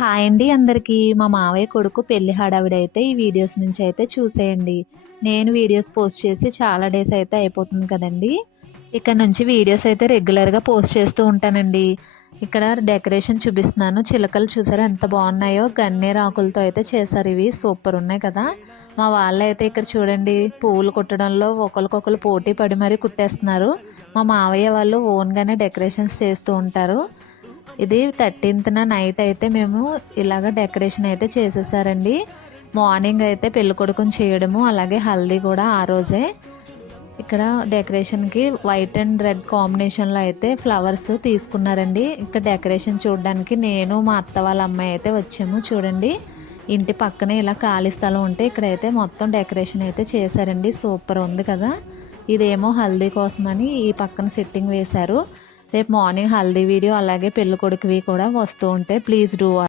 Hi అండి అందరికీ. మా మావయ్య కొడుకు పెళ్లి హడావిడైతే ఈ వీడియోస్ నుంచి అయితే చూసేయండి. నేను వీడియోస్ పోస్ట్ చేసి చాలా డేస్ అయితే అయిపోతుంది కదండీ. ఇక్కడ నుంచి వీడియోస్ అయితే రెగ్యులర్‌గా పోస్ట్ చేస్తూ ఉంటానండి. ఇక్కడ డెకరేషన్ చూపిస్తున్నాను. చిలకలు చూసారా ఎంత బాగున్నాయో. గన్నేరు ఆకులతో అయితే చేశారు. ఇవి సూపర్ ఉన్నాయి కదా. మా వాళ్ళైతే ఇక్కడ చూడండి పువ్వులు కుట్టడంలో ఒకరికొకరు పోటీ పడి మరీ కుట్టేస్తున్నారు. మా మావయ్య వాళ్ళు ఓన్‌గానే డెకరేషన్స్ చేస్తూ ఉంటారు. ఇది 13థ్ నైట్ అయితే మేము ఇలాగ డెకరేషన్ అయితే చేసేసారండి. మార్నింగ్ అయితే పెళ్ళికొడుకుని చేయడము, అలాగే హల్దీ కూడా ఆ రోజే. ఇక్కడ డెకరేషన్కి వైట్ అండ్ రెడ్ కాంబినేషన్లో అయితే ఫ్లవర్స్ తీసుకున్నారండి. ఇక్కడ డెకరేషన్ చూడడానికి నేను మా అత్త వాళ్ళ అమ్మాయి అయితే వచ్చాము. చూడండి ఇంటి పక్కనే ఇలా ఖాళీ స్థలం ఉంటే ఇక్కడైతే మొత్తం డెకరేషన్ అయితే చేశారండి. సూపర్ ఉంది కదా. ఇదేమో హల్దీ కోసమని ఈ పక్కన సెట్టింగ్ వేశారు. రేపు మార్నింగ్ హల్దీ వీడియో అలాగే పెళ్ళికొడుకువి కూడా వస్తూ ఉంటాయి. Please do